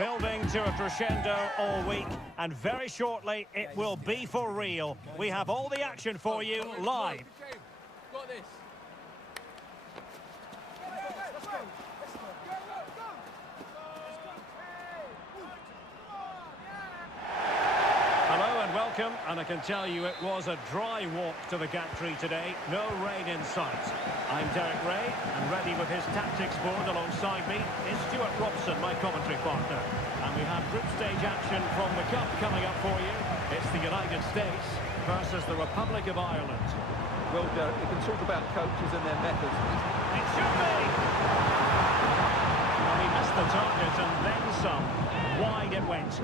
Building to a crescendo all week, and very shortly it will be for real. We have all the action for you live. Got this. Hello and welcome, and I can tell you it was a dry walk to the gantry today. No rain in sight. I'm Derek Ray, and ready with his tactics board alongside me is Stuart Robson, my commentary partner. And we have group stage action from the Cup coming up for you. It's the United States versus the Republic of Ireland. Well, Derek, you can talk about coaches and their methods. It should be! Well, he missed the target and then some. Wide it went.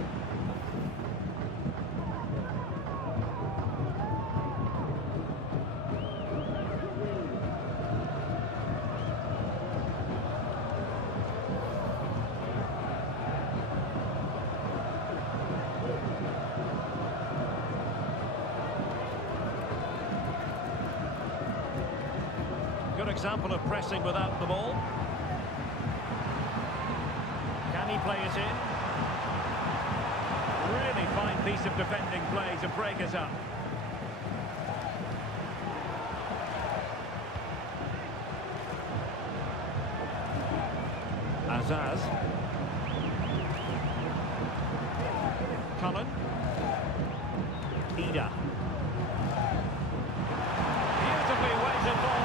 Good example of pressing without the ball. Can he play it in? Really fine piece of defending play to break it up. Azaz. Cullen. Ida. Beautifully weighted ball.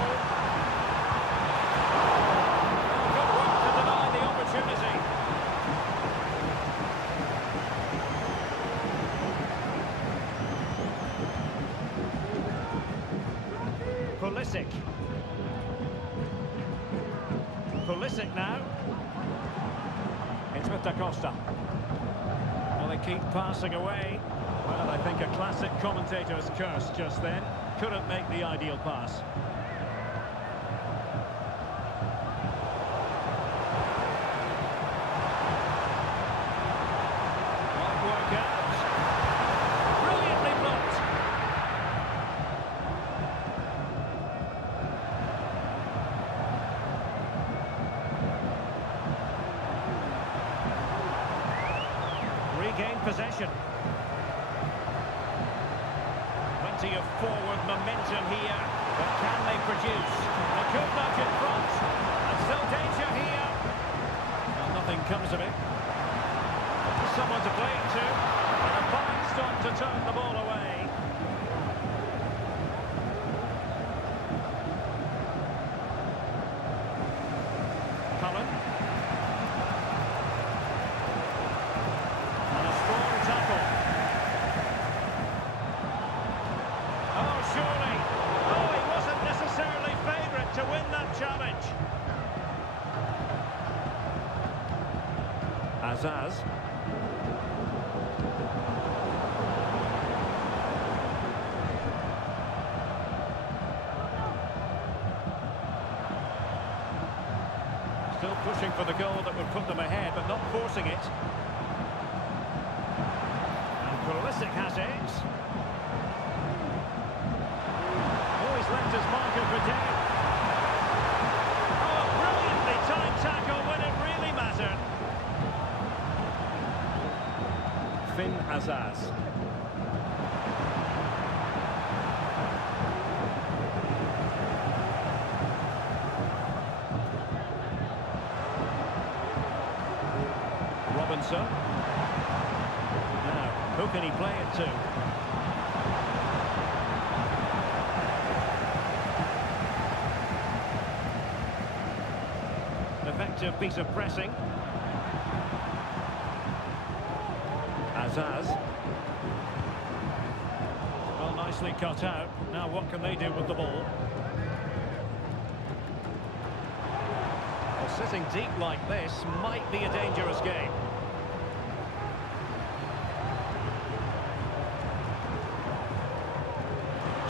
Pulisic now. It's with Costa. Well, they keep passing away. Well, I think a classic commentator's curse just then. Couldn't make the ideal pass. Might work out. Brilliantly blocked. Regain possession. Plenty of forward momentum here, but can they produce? A good nudge in front, and still danger here. Well, nothing comes of it. Someone to play it to, and a fine stop to turn the ball away. Cullen. Surely. Oh, he wasn't necessarily favourite to win that challenge. Azaz. Still pushing for the goal that would put them ahead, but not forcing it. And Pulisic has it. Left his marker for dead. Oh, brilliantly timed tackle when it really mattered. Finn Azaz. Robinson. Now, who can he play it to? Effective piece of pressing. Azaz. Well, nicely cut out. Now what can they do with the ball? Well, sitting deep like this might be a dangerous game.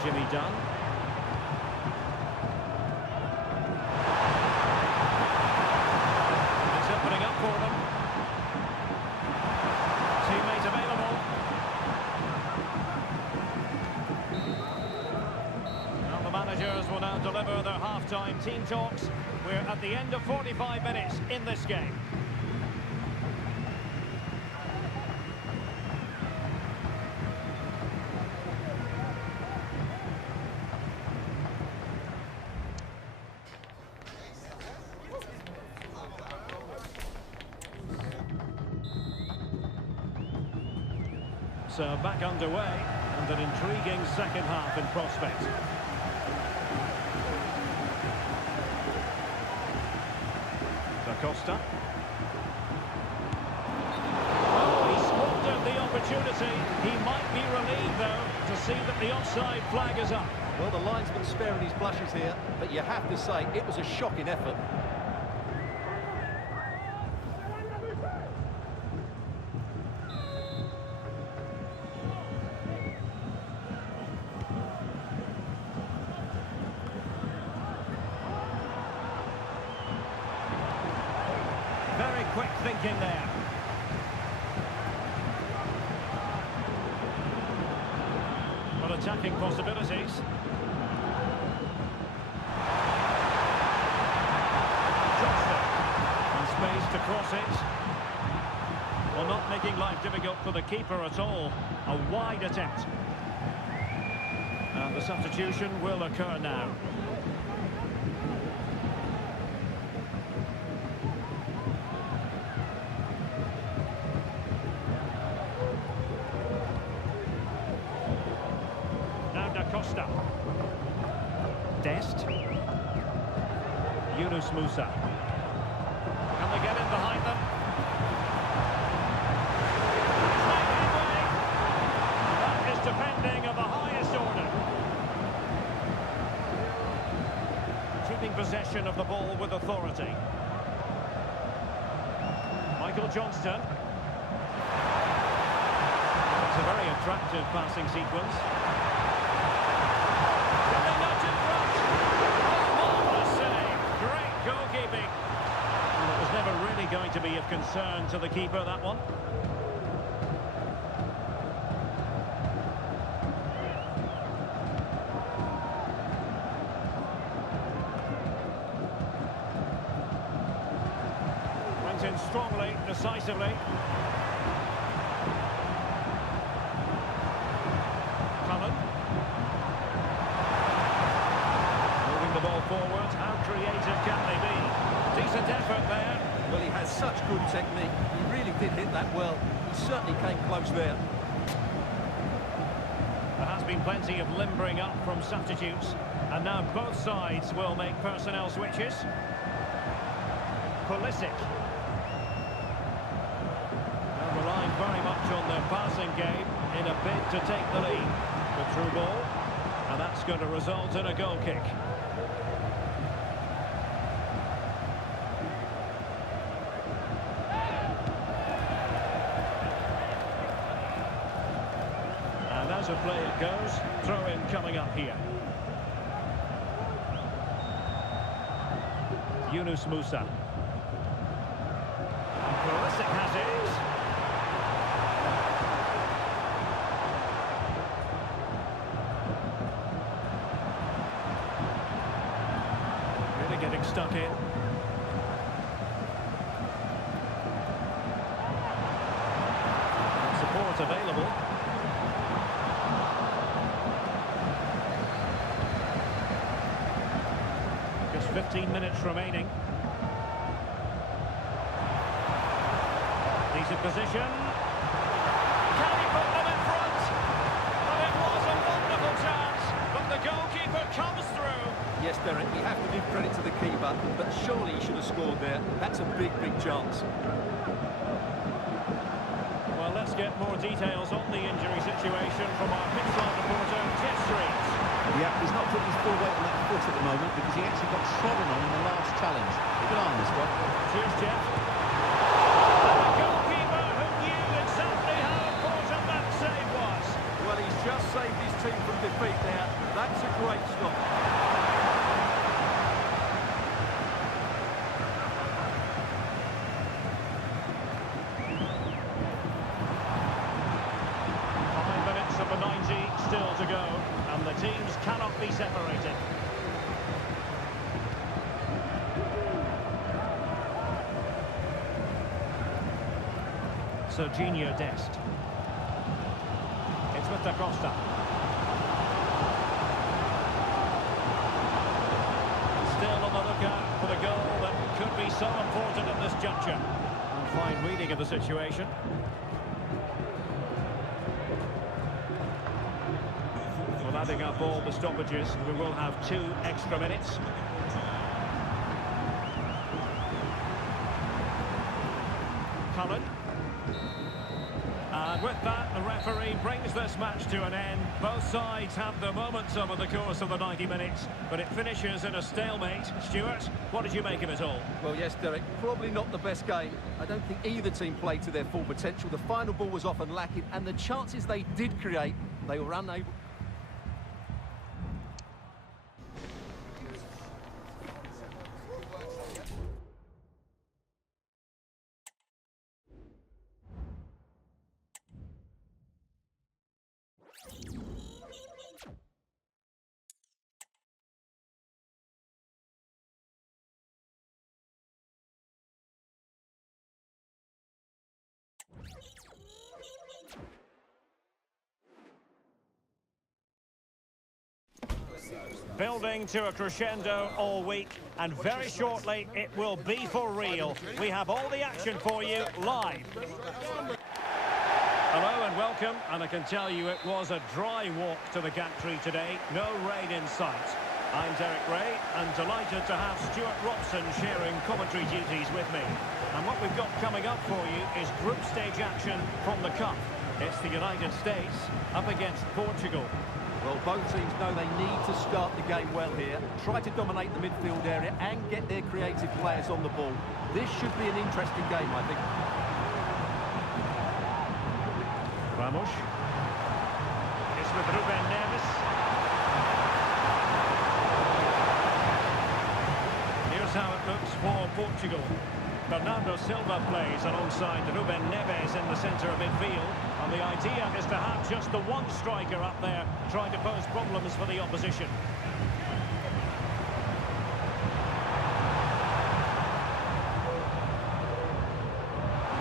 Jimmy Dunn. For them. Teammate available. Now the managers will now deliver their half-time team talks. We're at the end of 45 minutes in this game. So back underway and an intriguing second half in prospect. Costa. Oh, he squandered the opportunity. He might be relieved, though, to see that the offside flag is up. Well, the linesman sparing his blushes here, but you have to say it was a shocking effort. Very quick thinking there. But attacking possibilities. Costa. And space to cross it. Well, not making life difficult for the keeper at all. A wide attempt. And the substitution will occur now. Costa. Dest. Yunus Musa. Can they get in behind them? That is defending of the highest order. Keeping possession of the ball with authority. Michael Johnston. It's a very attractive passing sequence. Never really going to be of concern to the keeper, that one. Went in strongly, decisively. Cullen. Moving the ball forward. How creative can they be? Decent effort there. Well, he has such good technique. He really did hit that well. He certainly came close there. There has been plenty of limbering up from substitutes. And now both sides will make personnel switches. Pulisic. They're relying very much on their passing game in a bid to take the lead. The through ball. And that's going to result in a goal kick. As a play it goes, throw-in coming up here. Yunus Musa. Pulisic has it. Really getting stuck in. Support available. 15 minutes remaining. Decent position. Can he put them in front? Well, it was a wonderful chance, but the goalkeeper comes through. Yes, Derek, you have to give credit to the keeper, but surely he should have scored there. That's a big, big chance. Well, let's get more details on the injury situation from our pitchside reporter, Jeff Street. Yeah, he's not putting his full weight on that foot at the moment because he actually got trodden on in the last challenge. Keep an eye on this one. Cheers, Jeff. And the goalkeeper who knew exactly how important that save was. Well, he's just saved his team from defeat there. That's a great stop. 5 minutes of the 90 still to go, and the teams cannot be separated. Serginho Dest. It's with Costa. Still on the lookout for the goal that could be so important at this juncture. And fine reading of the situation. adding up all the stoppages, we will have 2 extra minutes. Cullen. And with that, the referee brings this match to an end. Both sides have their moments over the course of the 90 minutes, but it finishes in a stalemate. Stuart, what did you make of it all? Well, yes, Derek, probably not the best game. I don't think either team played to their full potential. The final ball was often lacking, and the chances they did create, they were unable... Building to a crescendo all week, and very shortly it will be for real. We have all the action for you live. Hello and welcome, and I can tell you it was a dry walk to the gantry today. No rain in sight. I'm Derek Ray, and delighted to have Stuart Robson sharing commentary duties with me. And what we've got coming up for you is group stage action from the Cup. It's the United States up against Portugal. Well, both teams know they need to start the game well here, try to dominate the midfield area and get their creative players on the ball. This should be an interesting game, I think. Ramos. It's with Ruben Neves. Here's how it looks for Portugal. Bernardo Silva plays alongside Ruben Neves in the centre of midfield. And the idea is to have just the one striker up there trying to pose problems for the opposition.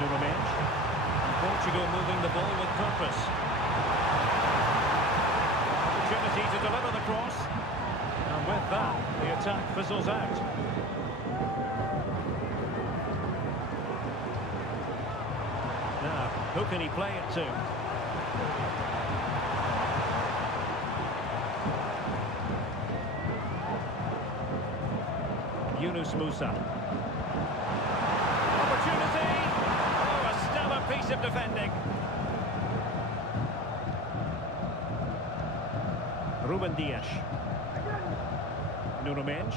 Nunes. Portugal moving the ball with purpose. Opportunity to deliver the cross. And with that, the attack fizzles out. Now, who can he play it to? Yunus Musa. Opportunity! Oh, a stellar piece of defending. Ruben Dias. Nuno Mendes.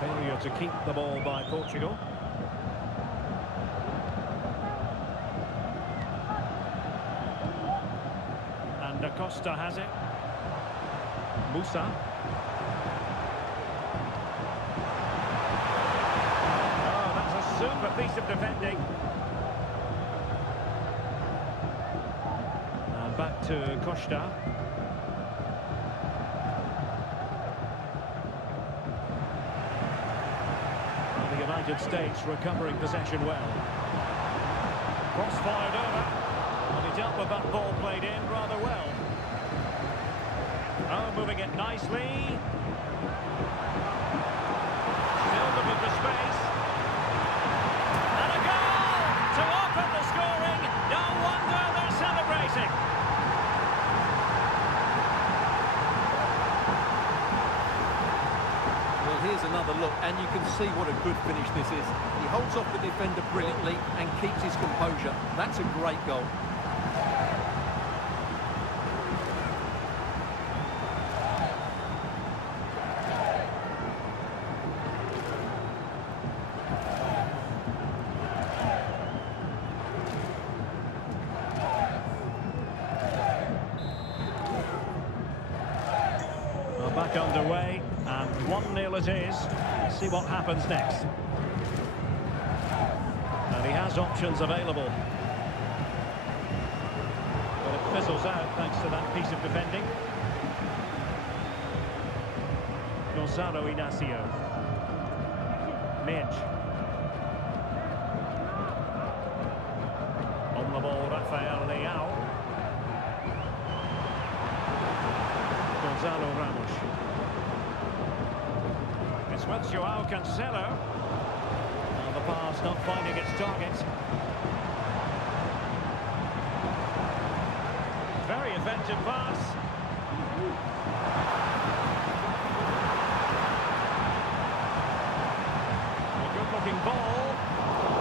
Failure to keep the ball by Portugal. And Costa has it. Musa. Oh, that's a super piece of defending. And back to Costa. United States recovering possession well. Cross fired over. And he dealt with that ball played in rather well. Oh, moving it nicely. Still looking for space. And a goal to open the scoring. No wonder they're celebrating. Here's another look, and you can see what a good finish this is. He holds off the defender brilliantly and keeps his composure. That's a great goal. Well, back underway. And 1-0 it is. Let's see what happens next. And he has options available. But it fizzles out thanks to that piece of defending. Gonzalo Inacio. Midge. On the ball, Rafael Leao. Gonzalo Ramos. It's with Joao Cancelo. Now the pass not finding its target. Very effective pass. A good-looking ball.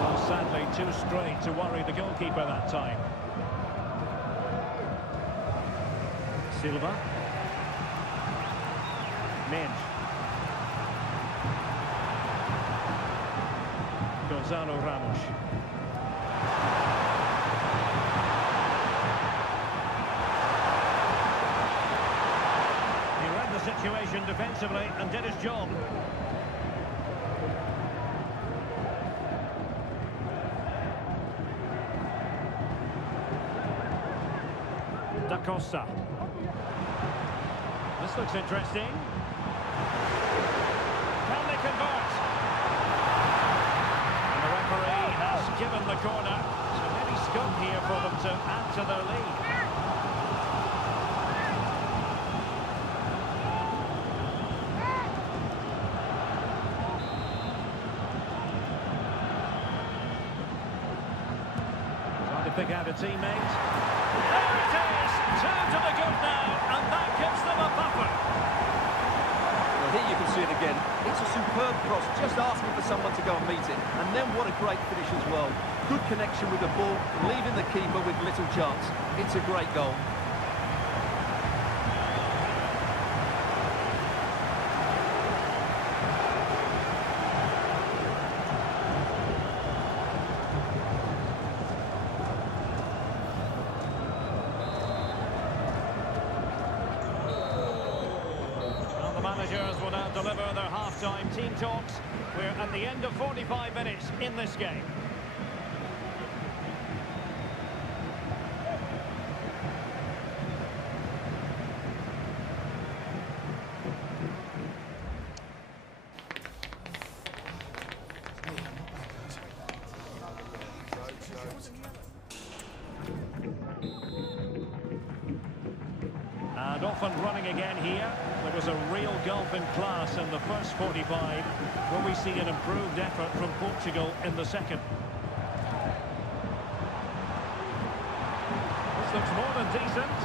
Well, sadly, too straight to worry the goalkeeper that time. Silva. Mendes. Gonzalo Ramos. He read the situation defensively and did his job. Costa. This looks interesting. Can they convert? And the referee has given the corner. So maybe scope here for them to add to their lead. Trying to pick out a teammate. There it is! Two to the good now, and that gives them a buffer. Well, here you can see it again. It's a superb cross, just asking for someone to go and meet it. And then what a great finish as well. Good connection with the ball, leaving the keeper with little chance. It's a great goal. Managers will now deliver their half-time team talks. We're at the end of 45 minutes in this game. And often running again here. There was a real gulf in class in the first 45. Will we see an improved effort from Portugal in the second? This looks more than decent.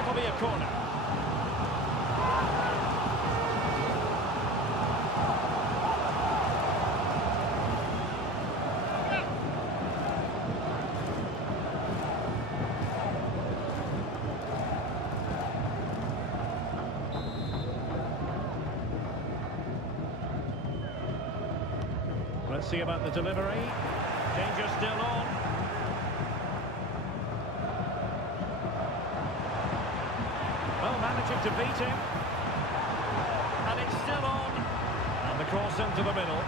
It'll be a corner. Let's see about the delivery. Danger still on. Well, managing to beat him. And it's still on. And the cross into the middle.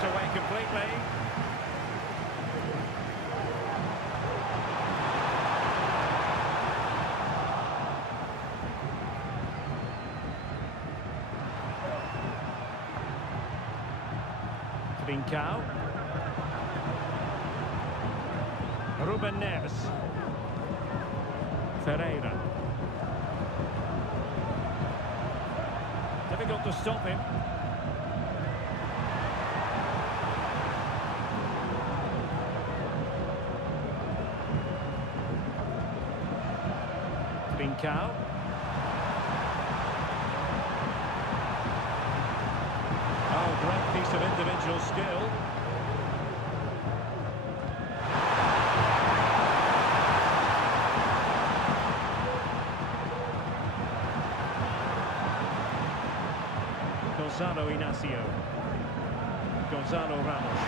Cut away completely. Trincao. Ruben Neves. Ferreira. Difficult to stop him. Trincao. Oh, great piece of individual skill. Gonzalo Inacio. Gonzalo Ramos.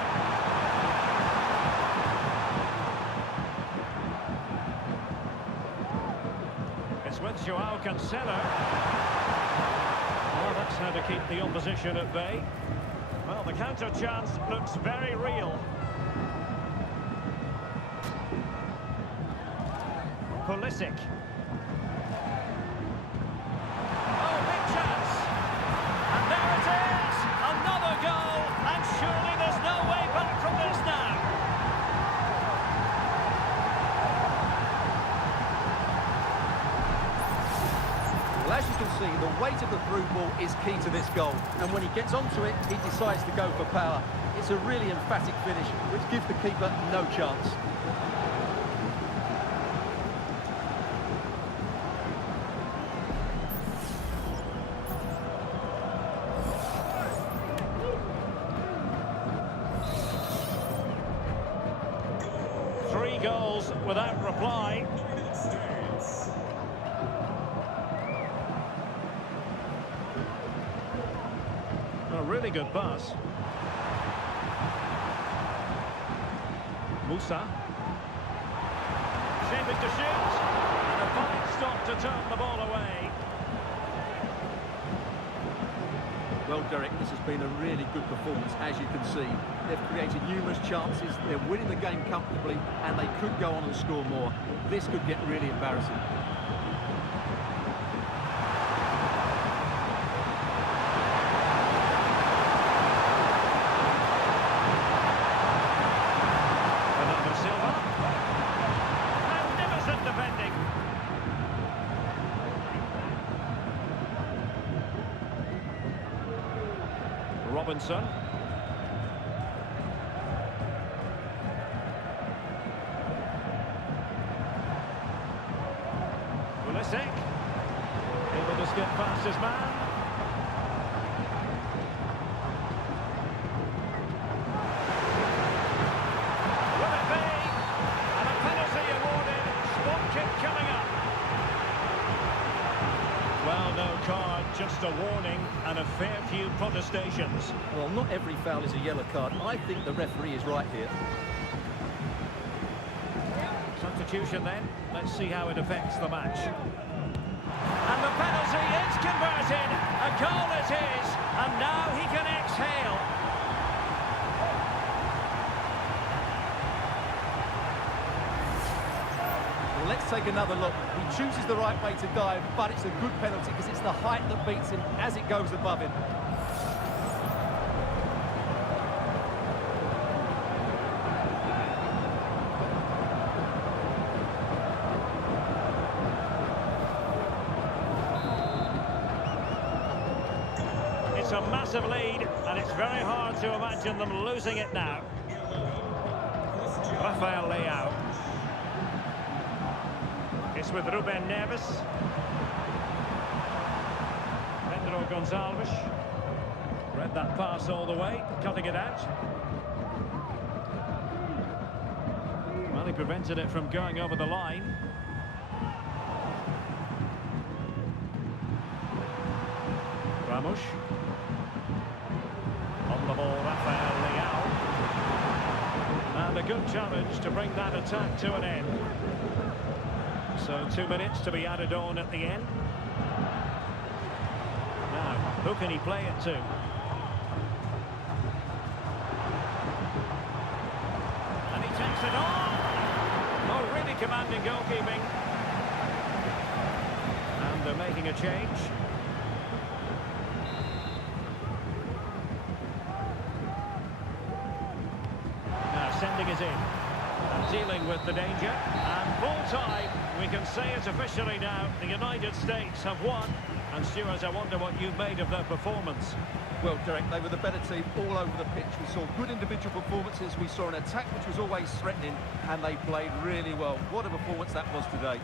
It's with Joao Cancelo. Well, that's how to keep the opposition at bay. Well, the counter chance looks very real. Pulisic. Oh, big chance. And there it is! Another goal, and surely there's no way back from this now. Well, as you can see, the weight of the through ball is key to this goal. And when he gets onto it, he decides to go for power. It's a really emphatic finish, which gives the keeper no chance. Three goals without reply. A really good pass. Musa. Shaping to shoot. And a fine stop to turn the ball away. Well, Derek, this has been a really good performance, as you can see. They've created numerous chances, they're winning the game comfortably, and they could go on and score more. This could get really embarrassing. Another Silva. Magnificent defending. Robinson. Pulisic. Able to skip past his man. Will it be? And a penalty awarded. Spot kick coming up. Well, no card, just a warning and a fair few protestations. Well, not every foul is a yellow card. I think the referee is right here. Substitution then. Let's see how it affects the match. And the penalty is converted. A goal is his. And now he can exhale. Well, let's take another look. He chooses the right way to dive, but it's a good penalty because it's the height that beats him as it goes above him. It's a massive lead, and it's very hard to imagine them losing it now. Rafael Leao. It's with Ruben Neves. Pedro Gonçalves. Read that pass all the way, cutting it out. Well, he prevented it from going over the line. Ramos. On the ball, Rafael Leao. And a good challenge to bring that attack to an end. So 2 minutes to be added on at the end. Now, who can he play it to? And he takes it on. Oh, really commanding goalkeeping. And they're making a change. Sending it in and dealing with the danger, and full time. We can say it officially now, the United States have won. And Stuart, I wonder what you made of their performance. Well, Derek, they were the better team all over the pitch. We saw good individual performances, we saw an attack which was always threatening, and they played really well. What a performance that was today.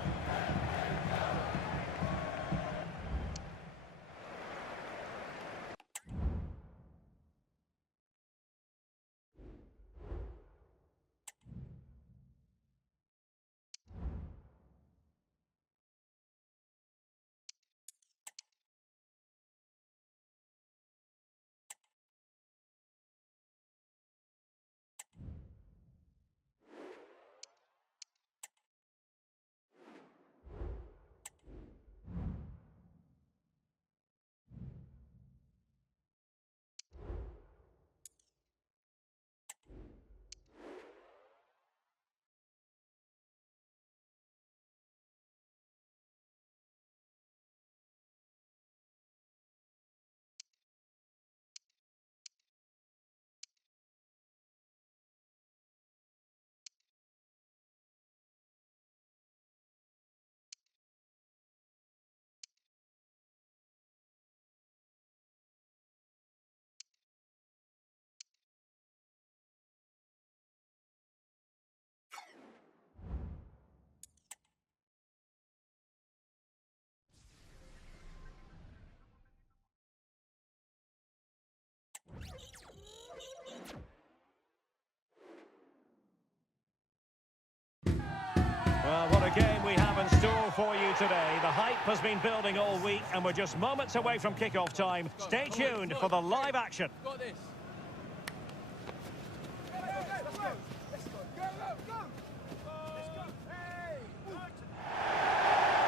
game we have in store for you today. The hype has been building all week, and we're just moments away from kick-off time. Stay tuned for the live action.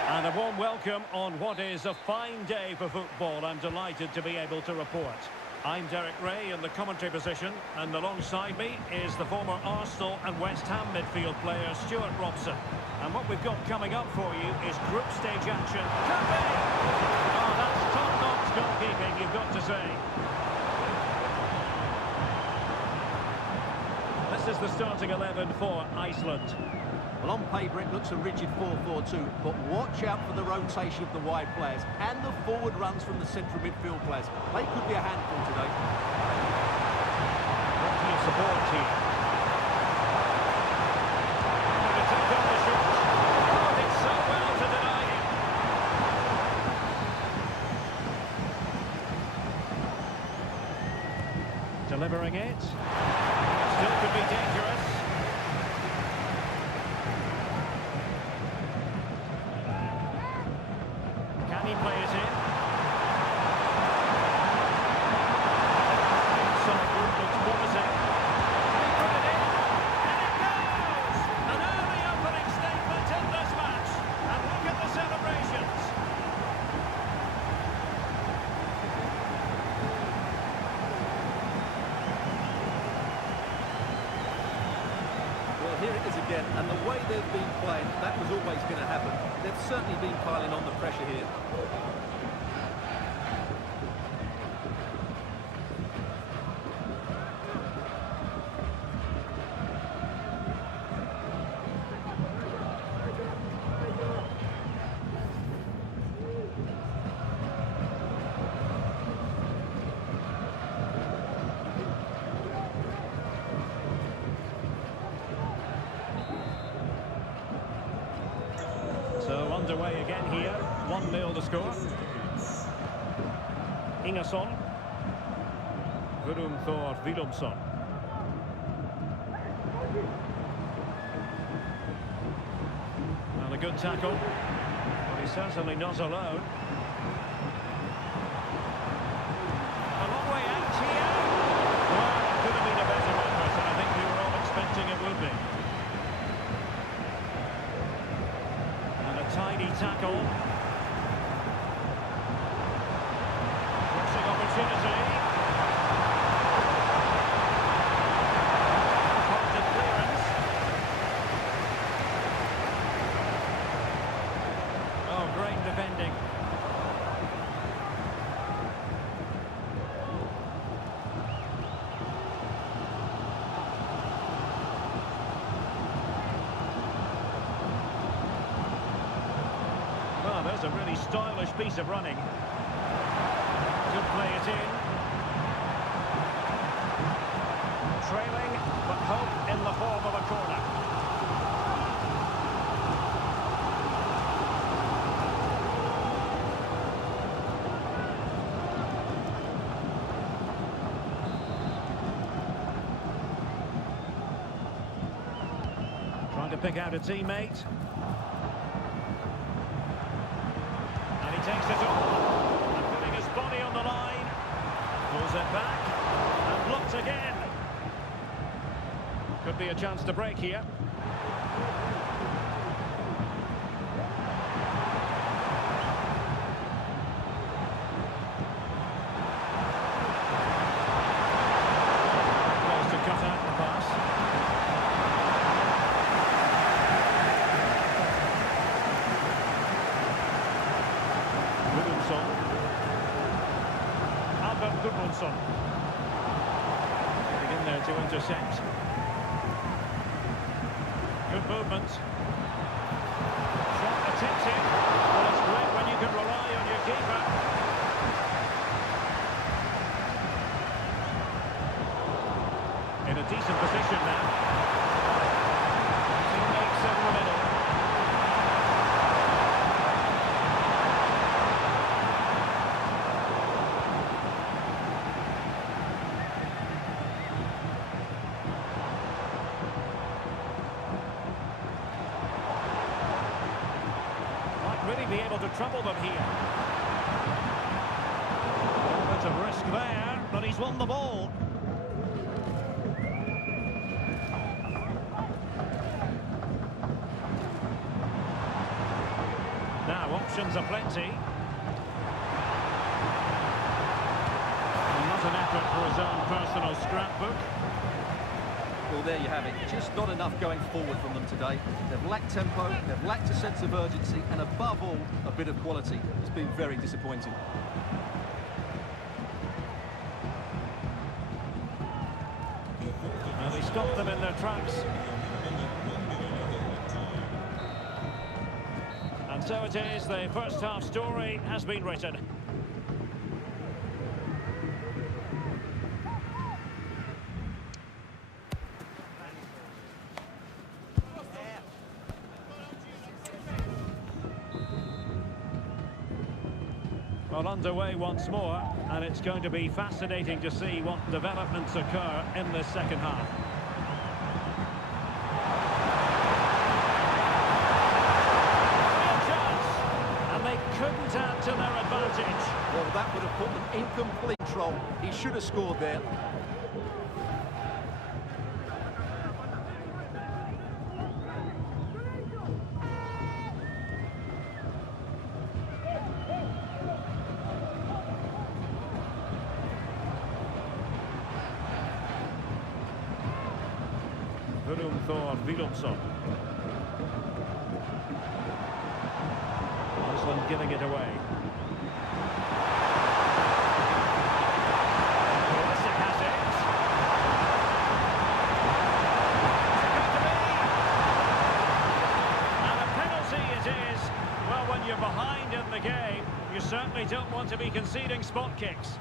And a warm welcome on what is a fine day for football. I'm delighted to be able to report. I'm Derek Ray in the commentary position, and alongside me is the former Arsenal and West Ham midfield player Stuart Robson. And what we've got coming up for you is group stage action. Could be! Oh, that's top-notch goalkeeping, you've got to say. This is the starting 11 for Iceland. Well, on paper it looks a rigid 4-4-2, but watch out for the rotation of the wide players and the forward runs from the central midfield players. They could be a handful today. Plenty of support here. Going to take on the shot. Oh, did so well to deny him. Delivering it. Still could be dangerous. Can he play it in? Inside group looks promising. He put it in, and it goes! An early opening statement in this match. And look at the celebrations. Well, here it is again, and the way they've been playing, that was always going to happen. They've certainly been piling on the pressure here. So underway again here, 1-0 the score. Ingerson. Thor Willumsson. And a good tackle. But he's certainly not alone. A long way out here. Well, it could have been a better effort, and I think we were all expecting it would be. Tidy tackle. Crossing opportunity. Positive clearance. Oh, great defending. Well, there's a really stylish piece of running. Could play it in. Trailing, but hope in the form of a corner. Trying to pick out a teammate. Takes it on, and putting his body on the line, pulls it back, and blocked again. Could be a chance to break here. Goes to cut out the pass. Gudmundsson getting in there to intercept. Good movement. Shot attempted. Well, it's great when you can rely on your keeper. In a decent position now. Teammates in the middle. Will he be able to trouble them here? A bit of risk there, but he's won the ball. Now, options are plenty. Not an effort for his own personal scrapbook. Well, there you have it. Just not enough going forward from them today. They've lacked tempo, they've lacked a sense of urgency, and above all, a bit of quality. It's been very disappointing. And he stopped them in their tracks. And so it is, the first half story has been written. Well, underway once more, and it's going to be fascinating to see what developments occur in this second half. Real chance, and they couldn't add to their advantage. Well, that would have put them in complete control. He should have scored there. Thor Wilumsson. This one giving it away. Kovacic has it. And a penalty it is. Well, when you're behind in the game, you certainly don't want to be conceding spot kicks.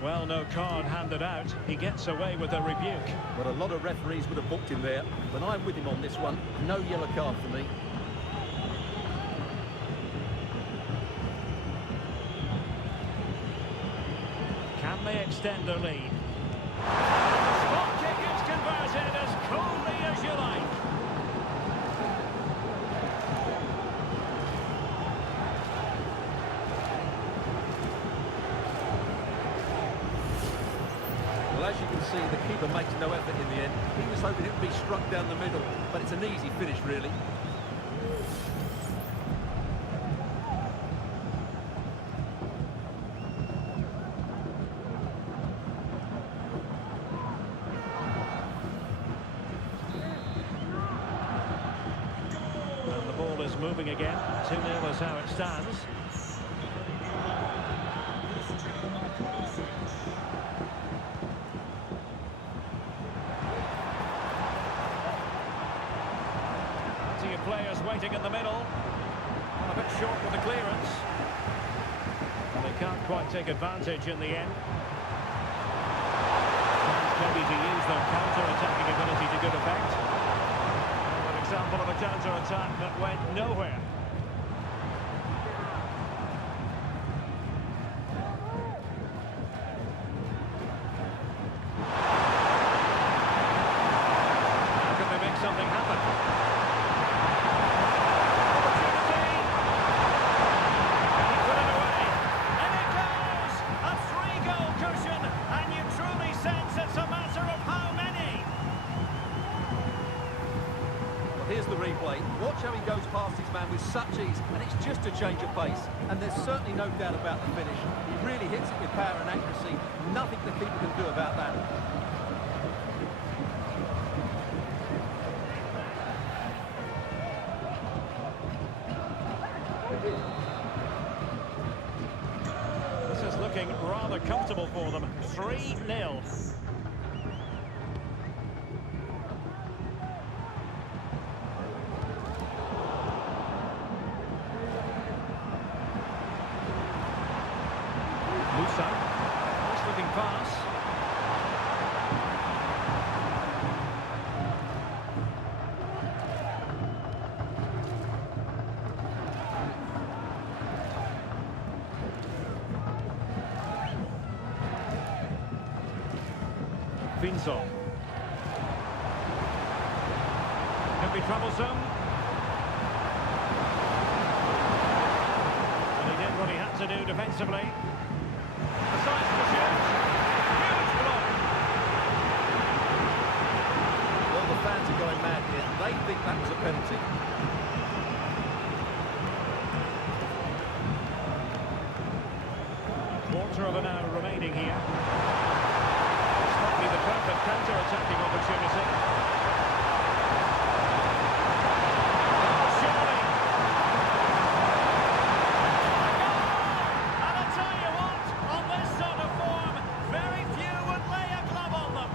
Well, no card handed out. He gets away with a rebuke. But a lot of referees would have booked him there. But I'm with him on this one. No yellow card for me. Can they extend their lead? The spot kick is converted as coolly as you like. Well, as you can see, the keeper makes no effort in the end. He was hoping it would be struck down the middle, but it's an easy finish, really. And the ball is moving again. 2-0 is how it stands. Players waiting in the middle. A bit short with the clearance. And they can't quite take advantage in the end. Maybe to use their counter-attacking ability to good effect. An example of a counter-attack that went nowhere. How can they make something happen? Here's the replay. Watch how he goes past his man with such ease, and it's just a change of pace. And there's certainly no doubt about the finish. He really hits it with power and accuracy. Nothing the keeper can do about that. This is looking rather comfortable for them. 3-0. Nice looking pass. Vinson. Could be troublesome. what he had to do defensively. Decides to shoot. Huge block. Well, the fans are going mad here. They think that was a penalty. Quarter of an hour remaining here. This might be the perfect counter-attacking opportunity. Surely. And I tell you what, on this sort of form, very few would lay a glove on them.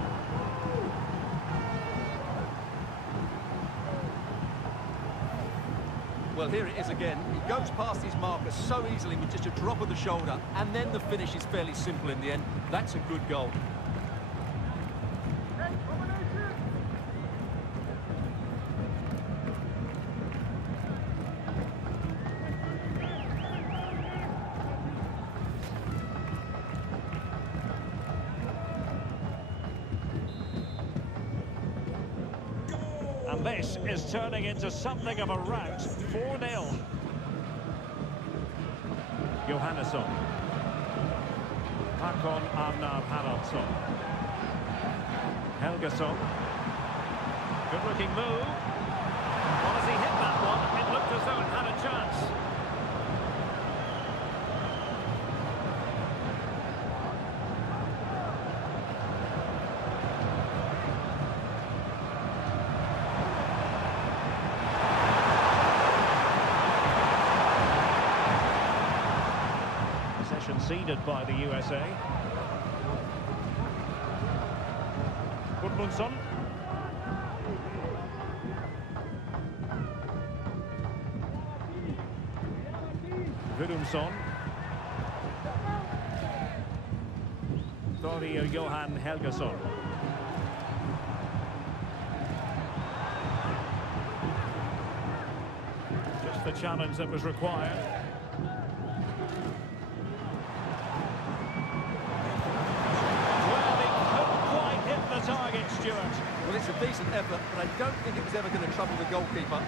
Well, here it is again. He goes past his marker so easily with just a drop of the shoulder, and then the finish is fairly simple in the end. That's a good goal. And this is turning into something of a rout. 4-0. Johannesson. Hakon Arnar Haraldsson. Helgason. Good-looking move. Well, as he hit that one, it looked as though it had a chance. Conceded by the USA. Gudmundsson. Gudmundsson. Thorrio Johan Helgason. Just the challenge that was required. Target, Stuart. Well, it's a decent effort, but I don't think it was ever going to trouble the goalkeeper.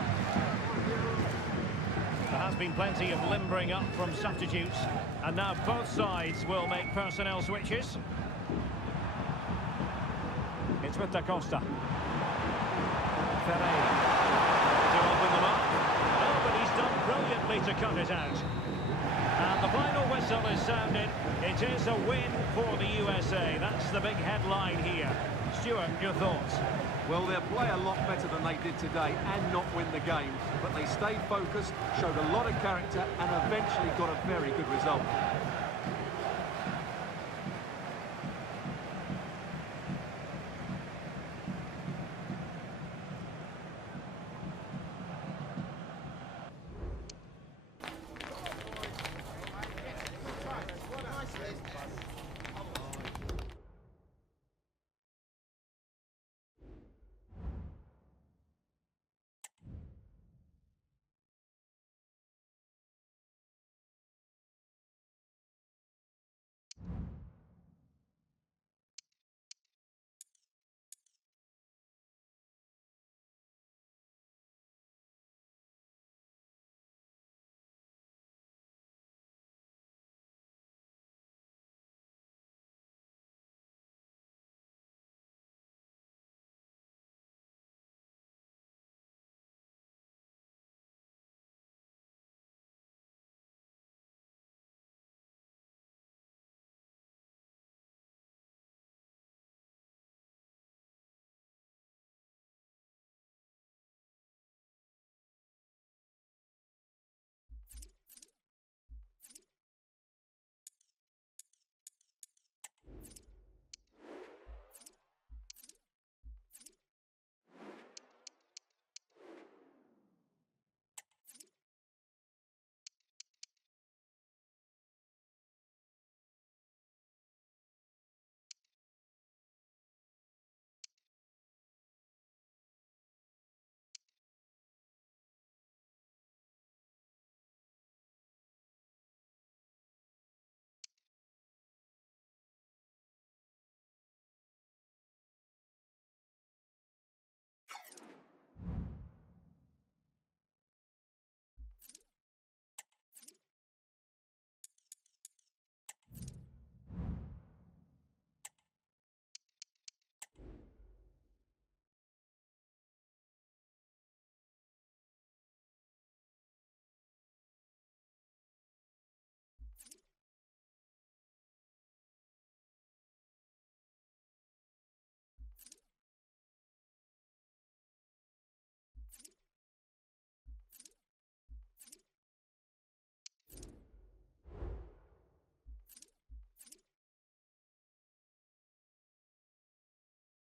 There has been plenty of limbering up from substitutes, and now both sides will make personnel switches. It's with Costa. Ferreira to open them up. Oh, but he's done brilliantly to cut it out. And the final whistle is sounded. It is a win for the USA. That's the big headline here. Stuart, your thoughts? Well, they'll play a lot better than they did today and not win the game. But they stayed focused, showed a lot of character and eventually got a very good result.